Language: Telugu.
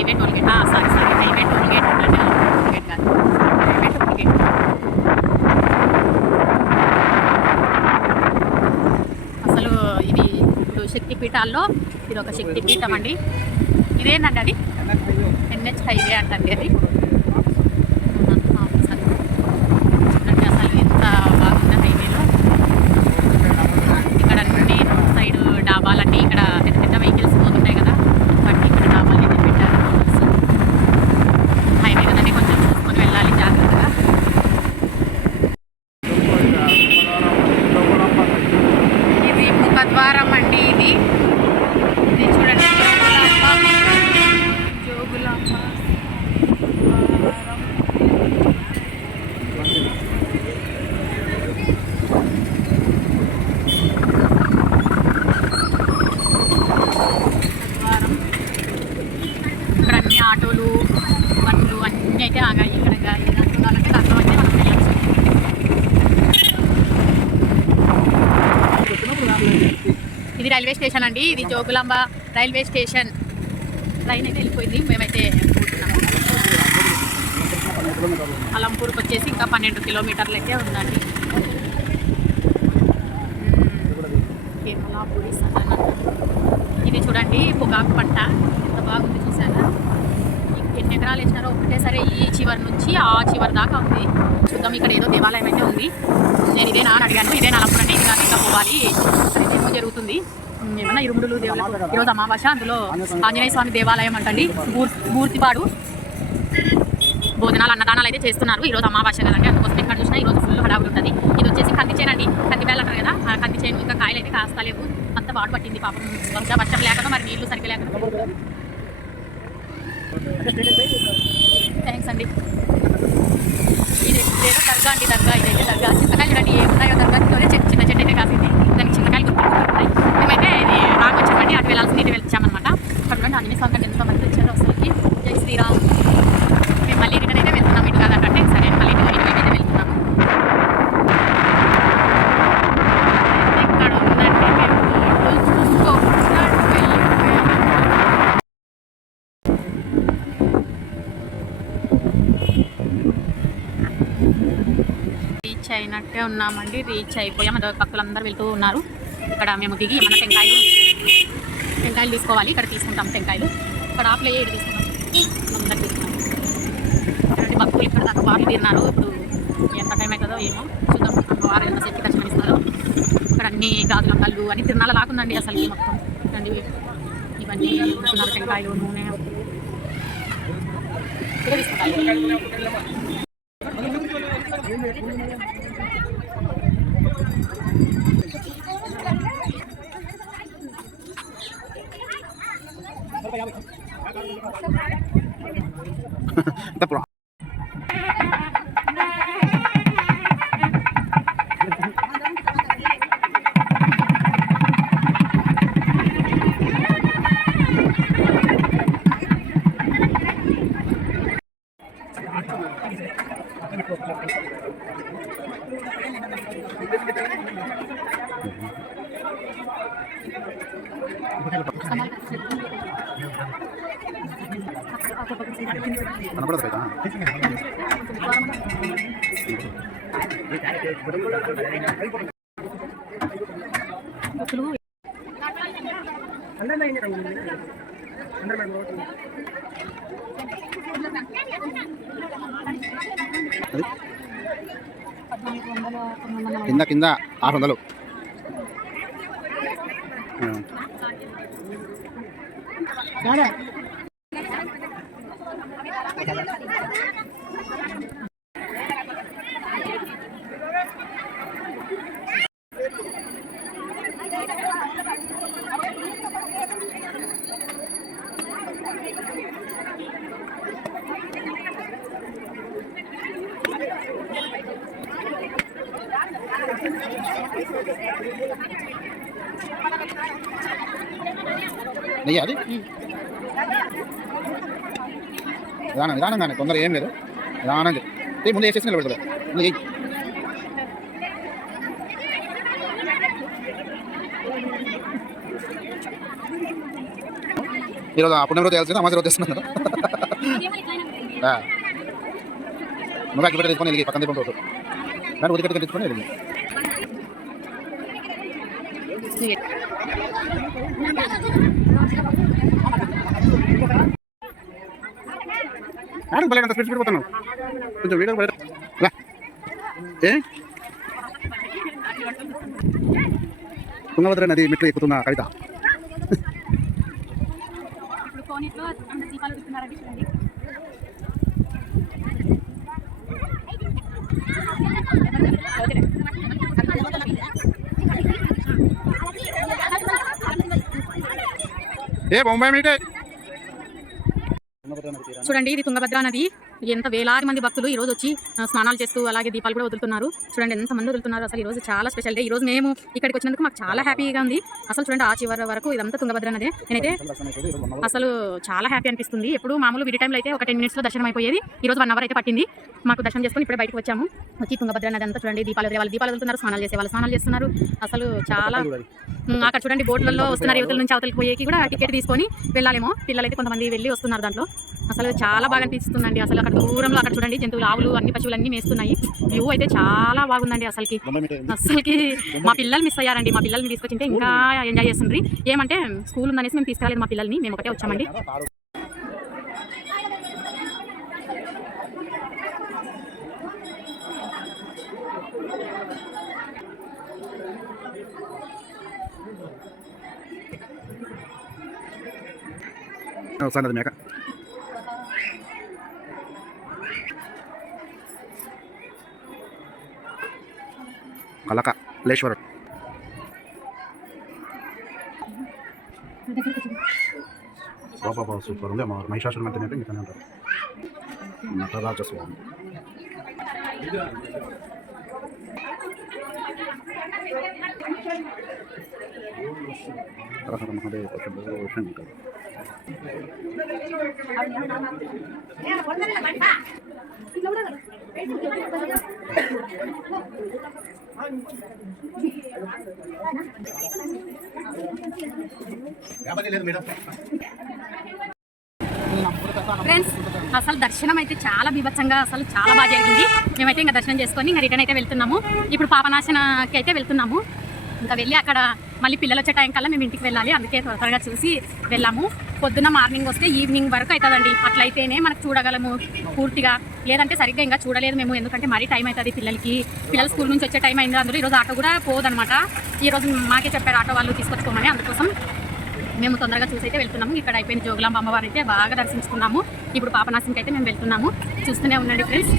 Highway toll gate sorry sorry highway toll gate అంటే టోల్ గేట్ కాదు హైవే టోల్ గేట్ అసలు ఇది ఇప్పుడు శక్తిపీఠాల్లో ఇది ఒక శక్తిపీఠం అండి. ఇదేనండి అది? NH highway. అంటే అది. ద్వారం. ద్వారం. ఇక్కడ అన్ని ఆటోలు బండ్లు అన్నీ అయితే ఆగాయి ఇక్కడ ఇంకా చూడాలంటే దాంట్లో అయితే మనం వెళ్ళచ్చు ఇది రైల్వే స్టేషన్ అండి ఇది జోగులాంబ రైల్వే స్టేషన్ ట్రైన్ అయితే వెళ్ళిపోయింది మేమైతే అలంపూర్కి వచ్చేసి ఇంకా పన్నెండు కిలోమీటర్లు అయితే ఉందండి. మ్మ్. కేరళాపురి ఇది చూడండి పొగాకు పంట. ఎంత బాగుంది చూసారా? ఎన్ని ఎకరాలు వేసినారో ఒకటేసరి ఈ చివరి నుంచి ఆ చివరి దాకా ఉంది. చూద్దాం ఇక్కడ ఏదో దేవాలయం అయితే ఉంది. నేను ఇదేనా అని అడిగాను ఇదే అలంపురం అంటే ఇంకా ఇంకా పోవాలి. ఏమో జరుగుతుంది. ఏమన్నా ఇరుముడులు దేవాలయం ఈరోజు అమావాస అందులో ఆంజనేయ స్వామి దేవాలయం అంటండి. మూర్తిపాడు. బూర్తిపాడు భోజనాలు అన్నదానాలు అయితే చేస్తున్నారు. ఈరోజు అమావాస కదండి అందుకోసం ఎక్కడ చూసినా ఈరోజు ఫుల్ హడావులు ఉంటుంది. ఇది వచ్చేసి కంది చేను కంది బేలు అంటారు కదా ఆ కంది చేను ఇంకా కాయలు అయితే కాస్తలేవు అంత బాడు పట్టింది పాపం. బహుశా వర్షం లేక మరి నీళ్ళు సరిగ్గా లేక థ్యాంక్స్ అండి. ఇది ఇదేదో దర్గా అండి దర్గా ఇదైతే దర్గా. చింతకాయలు చూడండి ఏమున్నాయో దర్గా చిన్న చెట్టు అయితే కాసింది దానికి చింతకాయలు గుర్తుకుంటాయి మేమైతే ఇది రాకు వచ్చామండి అటు వెళ్ళాల్సింది ఇటు వెళ్ళామన్నమాట అక్కడ నుండి ఆంజనేయ స్వామి కంటే ఎంత మంది వచ్చారో అసలుకి జై శ్రీరామ్ మేము మళ్ళీ రిటర్న్ అయితే వెళ్తున్నాం ఇటు కాదంటే సరే మళ్ళీ ఇటు ఇటు అయితే వెళ్తున్నాము ఇక్కడ ఉందండి మేము బోర్డు చూసుకోకుండా వెళ్ళిపోయాము రీచ్ అయినట్టే ఉన్నామండి. రీచ్ అయిపోయాం. అదే భక్తులందరూ వెళ్తూ ఉన్నారు. ఇక్కడ మేము దిగి మన టెంకాయలు టెంకాయలు తీసుకోవాలి. ఇక్కడ తీసుకుంటాం టెంకాయలు. ఇక్కడ ఆఫ్లో ఏడు తీసుకున్నాం అందరు తీసుకున్నాం భక్తులు ఇక్కడ దాకా బాగా తిన్నారు ఇప్పుడు ఎంత టైం అవుతుందో ఏమో చూద్దాం. వారు ఎంతసేపు దర్శనమిస్తారో. ఇక్కడ అన్ని గాజుల కళ్ళు అన్ని తిరునాళ్ళ లాకుందండి అసలు మొత్తం. ఇదండి ఇవన్నీ టెంకాయలు నూనె. ఇక్కడ తీసుకుంటారు Até a próxima. కింద కింద ఆరు వందలు. నెయ్యి అది? విధానం విధానం కానీ తొందర ఏం లేదు. నిదానంగా ఏ ముందు వేసేసి నిలబెడతారు. ముందు చెయ్యి ఈరోజు అప్పుడు పుణ్యం రోజు చేయాల్సింది అమ్మ రోజు తెస్తున్నాను కదా. నువ్వు అక్కడ పెట్టి తీసుకొని వెళ్ళి పక్కన తీసుకొని పోతావు దాన్ని ఉదికట్టి తీసుకొని వెళ్ళి. ఆడు బలే స్పీడ్ స్పీడ్ పోతున్నావు. కొంచెం వీడియో బయట రా. ఏ? తుంగభద్ర నది మెట్లు ఎక్కుతున్న కవిత. ఇప్పుడు కోనేట్లో చూడండి ఏ బొంబాయి మీటే. చూడండి ఇది తుంగభద్ర నది. ఎంత వేలాది మంది భక్తులు ఈ రోజు వచ్చి స్నానాలు చేస్తూ అలాగే దీపాలు కూడా వదులుతున్నారు. చూడండి ఎంత మంది వదులుతున్నారు. అసలు ఈ రోజు చాలా స్పెషల్ డే ఈ రోజు మేము ఇక్కడికి వచ్చినందుకు మాకు చాలా హ్యాపీగా ఉంది. అసలు చూడండి ఆ చివరి వరకు ఇదంతా తుంగభద్ర నదే. నేనైతే అసలు చాలా హ్యాపీ అనిపిస్తుంది. ఎప్పుడు మామూలు వీడి టైంలో అయితే ఒక టెన్ మినిట్స్లో దర్శనం అయిపోయేది. ఈ రోజు వన్ అవర్ అయితే పట్టింది. మాకు దర్శనం చేసుకుని ఇప్పుడే బయటకు వచ్చాము. వచ్చి తుంగభద్ర నది అంతా చూడండి దీపాలు వదిలే వాళ్ళు దీపాలు వదులుతున్నారు స్నానాలు చేసే వాళ్ళు స్నానాలు చేస్తున్నారు. అసలు చాలా అక్కడ చూడండి బోట్లలో వస్తున్నారు యువతల నుంచి అవతలకి పోయేకి కూడా టికెట్ తీసుకొని వెళ్ళాలేమో. పిల్లలు అయితే కొంతమంది వెళ్ళి వస్తున్నారు దాంట్లో. అసలు చాలా బాగా అనిపిస్తుందండి. అసలు అక్కడ దూరంలో అక్కడ చూడండి జంతువులు ఆవులు అన్ని పశువులు అన్ని మేస్తున్నాయి. వ్యూ అయితే చాలా బాగుందండి అసలుకి. అసలుకి మా పిల్లలు మిస్ అయ్యారండి. మా పిల్లల్ని తీసుకొచ్చింటే ఇంకా ఎంజాయ్ చేస్తుండ్రి. ఏమంటే స్కూల్ ఉందనేసి మేము తీసుకురాలేదు మా పిల్లల్ని. మేము ఒకటే వచ్చామండి. ఒకసారి మేక. కలక లేశ్వరుడు బాబా సూపర్ ఉంది. మా మహిషాసురం అంటే ఇంకా అంటారు నటరాజ స్వామి హరహర మహాదేవ ఫ్రెండ్స్ అసలు దర్శనం అయితే చాలా బీభత్సంగా అసలు చాలా బాగా జరిగింది. మేమైతే ఇంకా దర్శనం చేసుకొని ఇంకా రిటర్న్ అయితే వెళ్తున్నాము. ఇప్పుడు పాపనాశనకి అయితే వెళ్తున్నాము. ఇంకా వెళ్ళి అక్కడ మళ్ళీ పిల్లల వచ్చే టైం కల్లా మేము ఇంటికి వెళ్ళాలి. అందుకే త్వర త్వరగా చూసి వెళ్ళాము. పొద్దున్న మార్నింగ్ వస్తే ఈవినింగ్ వరకు అవుతుందండి అట్లయితేనే మనకు చూడగలము పూర్తిగా. లేదంటే సరిగ్గా ఇంకా చూడలేదు మేము. ఎందుకంటే మరీ టైం అవుతుంది పిల్లలకి. పిల్లలు స్కూల్ నుంచి వచ్చే టైం అయింది. అందులో ఈరోజు ఆటో కూడా పోదనమాట ఈరోజు మాకే చెప్పారు ఆటో వాళ్ళు తీసుకొచ్చుకోమని. అందుకోసం మేము తొందరగా చూసి అయితే వెళ్తున్నాము. ఇక్కడ అయిపోయిన జోగులాంబ అమ్మవారి అయితే బాగా దర్శించుకున్నాము. ఇప్పుడు పాపనాశంకి అయితే మేము వెళ్తున్నాము. చూస్తూనే ఉండండి ఫ్రెండ్స్